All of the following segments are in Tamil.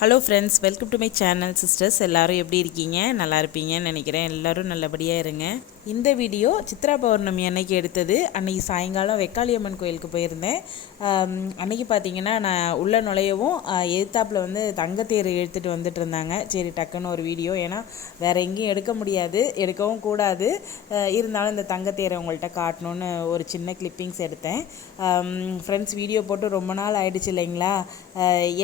Hello friends, welcome to my channel. Sisters எல்லோரும் எப்படி இருக்கீங்க? நல்லா இருப்பீங்கன்னு நினைக்கிறேன். எல்லோரும் நல்லபடியாக இருங்க. இந்த வீடியோ சித்ரா பௌர்ணமி அன்னைக்கு எடுத்தது. அன்றைக்கி சாயங்காலம் வெக்காளியம்மன் கோயிலுக்கு போயிருந்தேன். அன்றைக்கி பார்த்தீங்கன்னா நான் உள்ளே நுழையவும் எதிர்த்தாப்பில் வந்து தங்கத்தேர் எடுத்துகிட்டு வந்துட்டு இருந்தாங்க. சரி டக்குன்னு ஒரு வீடியோ, ஏன்னா வேறு எங்கேயும் எடுக்க முடியாது, எடுக்கவும் கூடாது. இருந்தாலும் இந்த தங்கத்தேரை உங்கள்கிட்ட காட்டணுன்னு ஒரு சின்ன கிளிப்பிங்ஸ் எடுத்தேன். ஃப்ரெண்ட்ஸ், வீடியோ போட்டு ரொம்ப நாள் ஆயிடுச்சு இல்லைங்களா?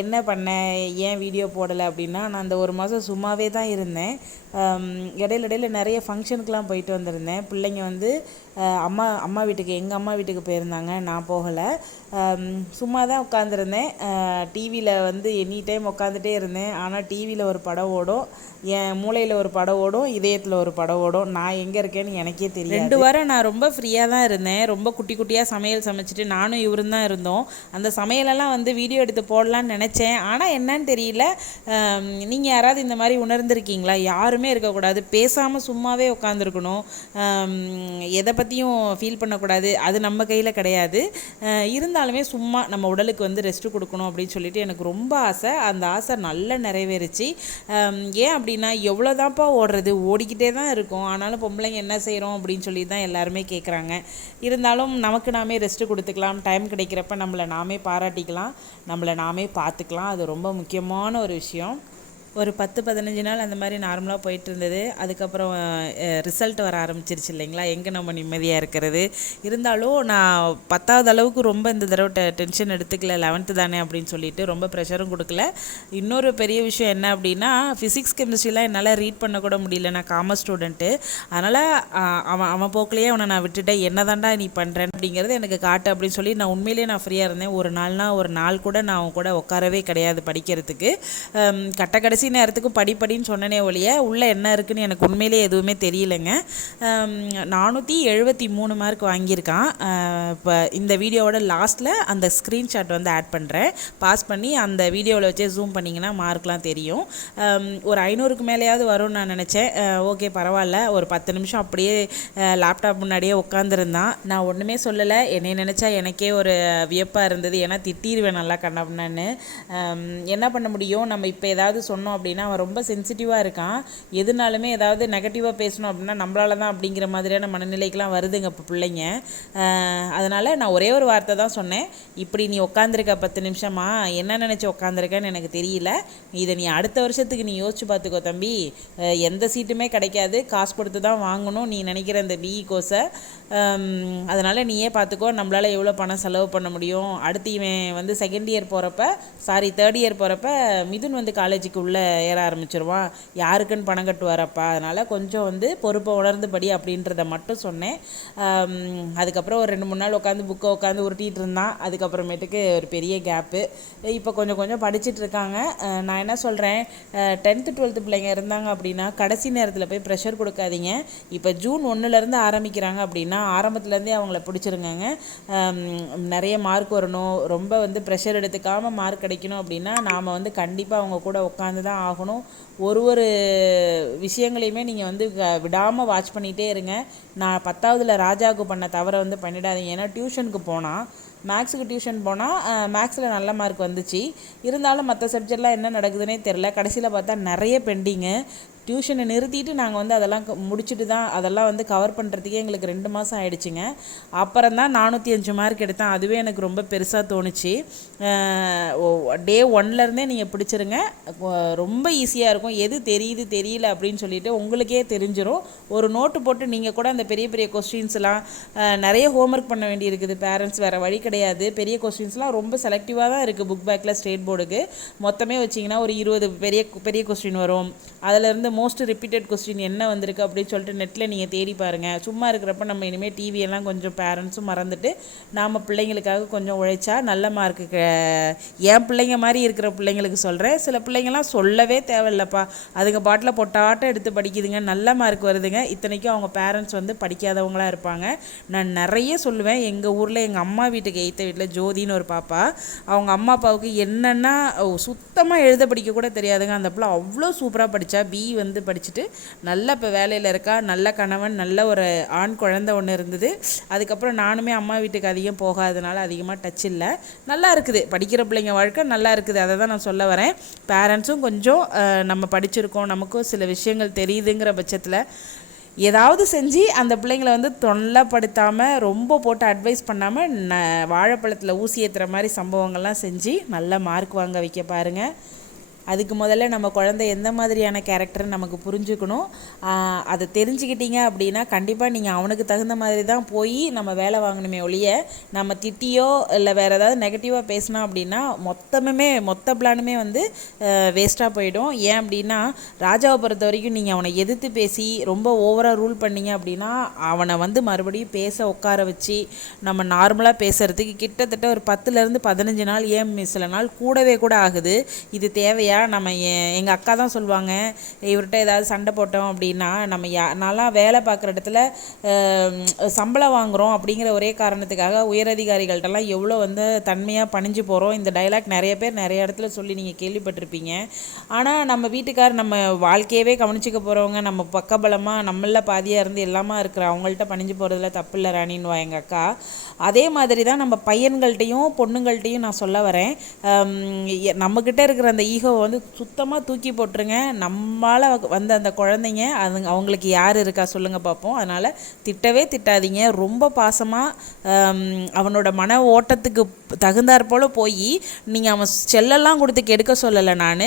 என்ன பண்ணேன், ஏன் வீடியோ போடலை அப்படின்னா, நான் அந்த ஒரு மாதம் சும்மாவே தான் இருந்தேன். இடையில நிறைய ஃபங்க்ஷனுக்கெலாம் போயிட்டு வந்திருந்தேன். பிள்ளைங்க வந்து அம்மா வீட்டுக்கு, எங்கள் அம்மா வீட்டுக்கு போயிருந்தாங்க. நான் போகலை, சும்மா தான் உட்காந்துருந்தேன். டிவியில் வந்து எனி டைம் உட்காந்துட்டே இருந்தேன். ஆனால் டிவியில் ஒரு படம் ஓடும், என் மூளையில் ஒரு படம் ஓடும், இதயத்தில் ஒரு படம் ஓடும். நான் எங்கே இருக்கேன்னு எனக்கே தெரியும். 2 வாரம் நான் ரொம்ப ஃப்ரீயாக தான் இருந்தேன். ரொம்ப குட்டி குட்டியாக சமையல் சமைச்சிட்டு நானும் இவரும் தான் இருந்தோம். அந்த சமையலெல்லாம் வந்து வீடியோ எடுத்து போடலான்னு நினச்சேன். ஆனால் என்னன்னு தெரியல. நீங்கள் யாராவது இந்த மாதிரி உணர்ந்திருக்கீங்களா? யாருமே இருக்கக்கூடாது, பேசாமல் சும்மாவே உட்காந்துருக்கணும், எதை பற்றியும் ஃபீல் பண்ணக்கூடாது. அது நம்ம கையில் கிடையாது. இருந்தாலுமே சும்மா நம்ம உடலுக்கு வந்து ரெஸ்ட்டு கொடுக்கணும் அப்படின்னு சொல்லிட்டு எனக்கு ரொம்ப ஆசை. அந்த ஆசை நல்லா நிறைவேறுச்சு. ஏன் அப்படின்னா, எவ்வளோதான்ப்பா ஓடுறது, ஓடிக்கிட்டே தான் இருக்கும். ஆனாலும் பொம்பளைங்க என்ன செய்கிறோம் அப்படின்னு சொல்லி தான் எல்லாருமே கேட்குறாங்க. இருந்தாலும் நமக்கு நாமே ரெஸ்ட்டு கொடுத்துக்கலாம். டைம் கிடைக்கிறப்ப நம்மளை நாமே பாராட்டிக்கலாம், நம்மளை நாமே பார்த்துக்கலாம். அது ரொம்ப முக்கியமான ஒரு விஷயம். ஒரு 10-15 நாள் அந்த மாதிரி நார்மலாக போயிட்டு இருந்தது. அதுக்கப்புறம் ரிசல்ட் வர ஆரம்பிச்சிருச்சு இல்லைங்களா? எங்கே நம்ம நிம்மதியாக இருக்கிறது. இருந்தாலும் நான் 10வது அளவுக்கு ரொம்ப இந்த தடவை டென்ஷன் எடுத்துக்கல. 11th தானே அப்படின்னு சொல்லிட்டு ரொம்ப ப்ரெஷரும் கொடுக்கல. இன்னொரு பெரிய விஷயம் என்ன அப்படின்னா, ஃபிசிக்ஸ் கெமிஸ்ட்ரிலாம் என்னால் ரீட் பண்ணக்கூட முடியல. நான் காமர்ஸ் ஸ்டூடெண்ட்டு. அதனால் அவன் போக்கிலேயே அவனை நான் விட்டுட்டேன். என்ன தாண்டா நீ பண்ணுறேன் அப்படிங்கிறது எனக்கு காட்டு அப்படின்னு சொல்லி நான் உண்மையிலேயே நான் ஃப்ரீயாக இருந்தேன். ஒரு நாள் கூட நான் அவன் கூட உட்காரவே கிடையாது படிக்கிறதுக்கு. கடைசி நேரத்துக்கு படின்னு சொன்னனே ஒழிய உள்ளே என்ன இருக்குன்னு எனக்கு உண்மையிலேயே எதுவுமே தெரியலைங்க. 473 மார்க் வாங்கியிருக்கான். இப்போ இந்த வீடியோவோட லாஸ்ட்டில் அந்த ஸ்க்ரீன்ஷாட் வந்து ஆட் பண்ணுறேன். பாஸ் பண்ணி அந்த வீடியோவில் வச்சே ஜூம் பண்ணிங்கன்னா மார்க்லாம் தெரியும். ஒரு 500க்கு மேலேயாவது வரும்னு நான் நினச்சேன். ஓகே, பரவாயில்ல. ஒரு 10 நிமிஷம் அப்படியே லேப்டாப் முன்னாடியே உட்காந்துருந்தான். நான் ஒன்றுமே சொல்லலை. என்னை நினச்சா எனக்கே ஒரு வியப்பாக இருந்தது. ஏன்னா திட்டிடுவேன் நல்லா கண்ணான்னு. என்ன பண்ண முடியும், நம்ம இப்போ ஏதாவது சொன்னோம் அப்படின்னா அவன் ரொம்ப சென்சிட்டிவாக இருக்கான். எதுனாலுமே ஏதாவது நெகட்டிவாக பேசணும் அப்படின்னா நம்மளால தான் அப்படிங்கிற மாதிரியான மனநிலைக்கெலாம் வருதுங்க இப்போ பிள்ளைங்க. அதனால் நான் ஒரே ஒரு வார்த்தை தான் சொன்னேன். இப்படி நீ உட்காந்துருக்க 10 நிமிஷமா என்ன நினச்சி உட்காந்துருக்கன்னு எனக்கு தெரியல. இதை நீ அடுத்த வருஷத்துக்கு நீ யோசிச்சு பார்த்துக்கோ தம்பி. எந்த சீட்டுமே கிடைக்காது, காசு கொடுத்து தான் வாங்கணும் நீ நினைக்கிற இந்த பிஇ கோர்ஸை. அதனால் நீயே பார்த்துக்கோ, நம்மளால் எவ்வளோ பணம் செலவு பண்ண முடியும். அடுத்து இவன் வந்து 3rd இயர் போகிறப்ப மிதுன் வந்து காலேஜுக்கு உள்ளே ஏற ஆரம்பிச்சிருவான். யாருக்குன்னு பணம் கட்டுவாரப்பா. அதனால் கொஞ்சம் வந்து பொறுப்பை உணர்ந்துபடி அப்படின்றத மட்டும் சொன்னேன். அதுக்கப்புறம் ஒரு 2-3 நாள் புக்கை உட்காந்து உருட்டிகிட்டு இருந்தான். அதுக்கப்புறமேட்டுக்கு ஒரு பெரிய கேப்பு. இப்போ கொஞ்சம் படிச்சுட்டு இருக்காங்க. நான் என்ன சொல்கிறேன், 10th 12th பிள்ளைங்க இருந்தாங்க அப்படின்னா கடைசி நேரத்தில் போய் ப்ரெஷர் கொடுக்காதீங்க. இப்போ ஜூன் 1லேருந்து ஆரம்பிக்கிறாங்க அப்படின்னா ஆரம்பத்துலேருந்தே அவங்கள பிடிச்சிருங்க. நிறைய மார்க் வரணும், ரொம்ப வந்து ப்ரெஷர் எடுத்துக்காமல் மார்க் கிடைக்கணும் அப்படின்னா நாம் வந்து கண்டிப்பாக அவங்க கூட உட்காந்து தான் ஆகணும். ஒரு விஷயங்களையுமே நீங்கள் வந்து விடாமல் வாட்ச் பண்ணிகிட்டே இருங்க. நான் 10வதுல ராஜாவுக்கு பண்ண தவறை வந்து பண்ணிடாதீங்க. ஏன்னா டியூஷனுக்கு போனால், மேக்ஸுக்கு டியூஷன் போனால் மேக்ஸில் நல்ல மார்க் வந்துச்சு. இருந்தாலும் மற்ற சப்ஜெக்ட்லாம் என்ன நடக்குதுன்னே தெரில. கடைசியில் பார்த்தா நிறைய பெண்டிங்கு. டியூஷனை நிறுத்திட்டு நாங்கள் வந்து அதெல்லாம் முடிச்சுட்டு தான் அதெல்லாம் வந்து கவர் பண்ணுறதுக்கே எங்களுக்கு 2 மாதம் ஆகிடுச்சிங்க. அப்புறம் தான் 405 மார்க் எடுத்தேன். அதுவே எனக்கு ரொம்ப பெருசாக தோணுச்சு. டே 1லேருந்தே நீங்கள் பிடிச்சிருங்க, ரொம்ப ஈஸியாக இருக்கும். எது தெரியுது தெரியல அப்படின்னு சொல்லிட்டு உங்களுக்கே தெரிஞ்சிடும். ஒரு நோட்டு போட்டு நீங்கள் கூட அந்த பெரிய பெரிய கொஸ்டின்ஸ்லாம் நிறைய ஹோம்ஒர்க் பண்ண வேண்டி இருக்குது. பேரண்ட்ஸ் வேறு வழி கிடையாது. பெரிய கொஸ்டின்ஸ்லாம் ரொம்ப செலக்டிவாக தான் இருக்குது புக் பேக்கில். ஸ்டேட் போர்டுக்கு மொத்தமே வச்சிங்கன்னா ஒரு 20 பெரிய கொஸ்டின் வரும். அதிலேருந்து மோஸ்ட் ரிப்பீட்டட் கொஸ்டின் என்ன வந்திருக்கு அப்படின்னு சொல்லிட்டு நெட்டில் நீங்கள் தேடி பாருங்கள். சும்மா இருக்கிறப்ப நம்ம இனிமேல் டிவியெல்லாம் கொஞ்சம் பேரண்ட்ஸும் மறந்துட்டு நாம் பிள்ளைங்களுக்காக கொஞ்சம் உழைச்சா நல்ல மார்க்கு. என் பிள்ளைங்க மாதிரி இருக்கிற பிள்ளைங்களுக்கு சொல்கிறேன். சில பிள்ளைங்கள்லாம் சொல்லவே தேவையில்லப்பா, அதுங்க பாட்டில் பொட்டாட்டம் எடுத்து படிக்குதுங்க, நல்ல மார்க் வருதுங்க. இத்தனைக்கும் அவங்க பேரண்ட்ஸ் வந்து படிக்காதவங்களாக இருப்பாங்க. நான் நிறைய சொல்லுவேன். எங்கள் ஊரில் எங்கள் அம்மா வீட்டுக்கு எய்த்த வீட்டில் ஜோதின்னு ஒரு பாப்பா, அவங்க அம்மா அப்பாவுக்கு என்னென்னா சுத்தமாக எழுத படிக்க கூட தெரியாதுங்க. அந்த பிள்ளை அவ்வளோ சூப்பராக படித்தா. பிஇ வந்து படிச்சுட்டு நல்லா இப்போ வேலையில் இருக்கா. நல்ல கணவன், நல்ல ஒரு ஆண் குழந்தை ஒன்று இருந்தது. அதுக்கப்புறம் நானுமே அம்மா வீட்டுக்கு அதிகம் போகாதனால அதிகமாக டச் இல்லை. நல்லா இருக்குது, படிக்கிற பிள்ளைங்க வாழ்க்கை நல்லா இருக்குது. அதை தான் நான் சொல்ல வரேன். பேரண்ட்ஸும் கொஞ்சம் நம்ம படிச்சிருக்கோம், நமக்கும் சில விஷயங்கள் தெரியுதுங்கிற பட்சத்தில் ஏதாவது செஞ்சு அந்த பிள்ளைங்களை வந்து தொல்லைப்படுத்தாமல், ரொம்ப போட்டு அட்வைஸ் பண்ணாமல், வாழைப்பழத்தில் ஊசி ஏற்றுற மாதிரி சம்பவங்கள்லாம் செஞ்சு நல்ல மார்க் வாங்க வைக்க பாருங்கள். அதுக்கு முதல்ல நம்ம குழந்தை எந்த மாதிரியான கேரக்டர்னு நமக்கு புரிஞ்சுக்கணும். அதை தெரிஞ்சுக்கிட்டீங்க அப்படின்னா கண்டிப்பாக நீங்கள் அவனுக்கு தகுந்த மாதிரி தான் போய் நம்ம வேலை வாங்கணுமே ஒழிய, நம்ம திட்டியோ இல்லை வேறு ஏதாவது நெகட்டிவாக பேசினா அப்படின்னா மொத்த பிளானுமே வந்து வேஸ்ட்டாக போயிடும். ஏன் அப்படின்னா, ராஜாவை பொறுத்த வரைக்கும் நீங்கள் அவனை எதிர்த்து பேசி ரொம்ப ஓவராக ரூல் பண்ணிங்க அப்படின்னா அவனை வந்து மறுபடியும் பேச உட்கார வச்சு நம்ம நார்மலாக பேசுகிறதுக்கு கிட்டத்தட்ட ஒரு 10லேருந்து 15 நாள், ஏன் சில நாள் கூடவே கூட ஆகுது. இது தேவையா? நம்ம எங்கள் அக்கா தான் சொல்லுவாங்க, இவர்கிட்ட ஏதாவது சண்டை போட்டோம் அப்படின்னா, நம்ம நல்லா வேலை பார்க்குற இடத்துல சம்பளம் வாங்குகிறோம் அப்படிங்கிற ஒரே காரணத்துக்காக உயரதிகாரிகள்ட்டெல்லாம் எவ்வளோ வந்து தன்மையாக பணிஞ்சு போகிறோம். இந்த டைலாக் நிறைய பேர் நிறைய இடத்துல சொல்லி நீங்கள் கேள்விப்பட்டிருப்பீங்க. ஆனால் நம்ம வீட்டுக்கார் நம்ம வாழ்க்கையவே கவனிச்சிக்க போகிறவங்க, நம்ம பக்கபலமாக நம்மள பாதியாக இருந்து எல்லாமா இருக்கிற அவங்கள்ட்ட பணிஞ்சு போகிறதுல தப்பு இல்லை ராணின்வா எங்கள் அக்கா. அதே மாதிரி தான் நம்ம பையன்கள்ட்டையும் பொண்ணுங்கள்ட்டையும் நான் சொல்ல வரேன். நம்மக்கிட்ட இருக்கிற அந்த ஈகோ வந்து சுத்தமாக தூக்கி போட்டுருங்க. நம்மளால் வந்த அந்த குழந்தைங்க அவங்களுக்கு யார் இருக்கா சொல்லுங்கள் பார்ப்போம். அதனால் திட்டவே திட்டாதீங்க. ரொம்ப பாசமாக அவனோட மன ஓட்டத்துக்கு தகுந்தாற் போல் போய் நீங்கள் அவன் செல்லெல்லாம் கொடுத்து கெடுக்க சொல்லலை. நான்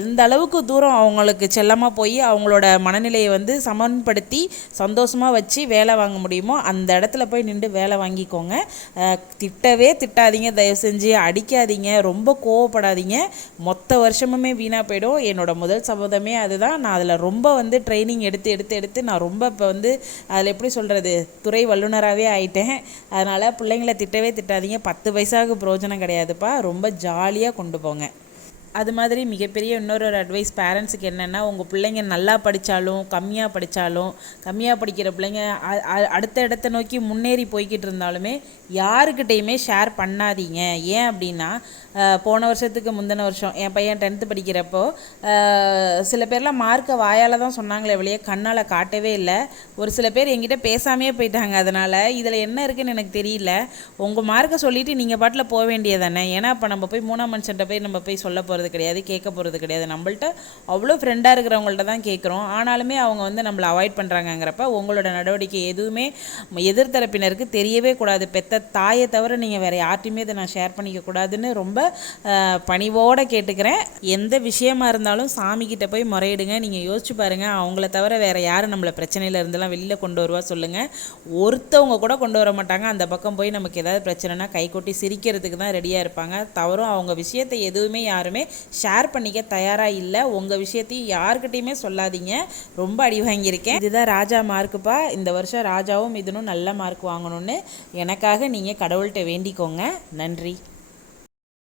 எந்த அளவுக்கு தூரம் அவங்களுக்கு செல்லமாக போய் அவங்களோட மனநிலையை வந்து சமன்படுத்தி சந்தோஷமாக வச்சு வேலை வாங்க முடியுமோ அந்த இடத்துல போய் நின்று வேலை வாங்கிக்கோங்க. திட்டவே திட்டாதீங்க, தயவு செஞ்சு அடிக்காதீங்க, ரொம்ப கோவப்படாதீங்க. மொத்த வருஷமுமே வீணாக போயிடும். என்னோட முதல் சபதமே அதுதான். நான் அதில் ரொம்ப வந்து ட்ரைனிங் எடுத்து நான் ரொம்ப இப்போ வந்து அதில் எப்படி சொல்கிறது, துறை வல்லுநராகவே ஆயிட்டேன். அதனால் பிள்ளைங்களை திட்டவே திட்டாதீங்க. 10 பைசாவுக்கு பிரயோஜனம் கிடையாதுப்பா. ரொம்ப ஜாலியாக கொண்டு போங்க. அது மாதிரி மிகப்பெரிய இன்னொரு அட்வைஸ் பேரண்ட்ஸுக்கு என்னென்னா, உங்கள் பிள்ளைங்க நல்லா படித்தாலும் கம்மியாக படிக்கிற பிள்ளைங்க அடுத்த இடத்த நோக்கி முன்னேறி போய்கிட்டு இருந்தாலுமே யாருக்கிட்டையுமே ஷேர் பண்ணாதீங்க. ஏன் அப்படின்னா, போன வருஷத்துக்கு முந்தின வருஷம் என் பையன் 10th படிக்கிறப்போ சில பேர்லாம் மார்க்கை வாயால் தான் சொன்னாங்களே வெளியே கண்ணால் காட்டவே இல்லை. ஒரு சில பேர் என்கிட்ட பேசாமையே போயிட்டாங்க. அதனால் இதில் என்ன இருக்குதுன்னு எனக்கு தெரியல. உங்கள் மார்க்கை சொல்லிவிட்டு நீங்கள் பாட்டில் போக வேண்டியதானே. ஏன்னா இப்போ நம்ம போய் 3ஆம் மனுஷன்ட்ட போய் நம்ம போய் சொல்ல போகிறது கிடையாது, கேட்க போகிறது கிடையாது. நம்மள்ட்ட அவ்வளோ ஃப்ரெண்டாக இருக்கிறவங்கள்ட்ட தான் கேட்குறோம். ஆனாலுமே அவங்க வந்து நம்மளை அவாய்ட் பண்ணுறாங்கங்கிறப்ப உங்களோட நடவடிக்கை எதுவுமே எதிர்த்தரப்பினருக்கு தெரியவே கூடாது. பெத்த தாயை தவிர நீங்கள் வேறு யார்ட்டையுமே இதை நான் ஷேர் பண்ணிக்க கூடாதுன்னு ரொம்ப பணிவோடு கேட்டுக்கிறேன். எந்த விஷயமா இருந்தாலும் சாமிக்கிட்ட போய் முறையிடுங்க. நீங்கள் யோசிச்சு பாருங்கள், அவங்கள தவிர வேறு யாரும் நம்மளை பிரச்சனையில் இருந்தெல்லாம் வெளியில் கொண்டு வருவா சொல்லுங்கள். ஒருத்தவங்க கூட கொண்டு வர மாட்டாங்க. அந்த பக்கம் போய் நமக்கு ஏதாவது பிரச்சனைனா கை கொட்டி சிரிக்கிறதுக்கு தான் ரெடியாக இருப்பாங்க. தவறும் அவங்க விஷயத்தை எதுவுமே யாருமே ஷேர் பண்ணிக்க தயாராக இல்லை. உங்கள் விஷயத்தையும் யாருக்கிட்டையுமே சொல்லாதீங்க. ரொம்ப அடி வாங்கியிருக்கேன். இதுதான் ராஜா மார்க்குப்பா. இந்த வருஷம் ராஜாவும் மிதுனும் நல்ல மார்க் வாங்கணும்னு எனக்காக நீங்கள் கடவுள்கிட்ட வேண்டிக்கோங்க. நன்றி.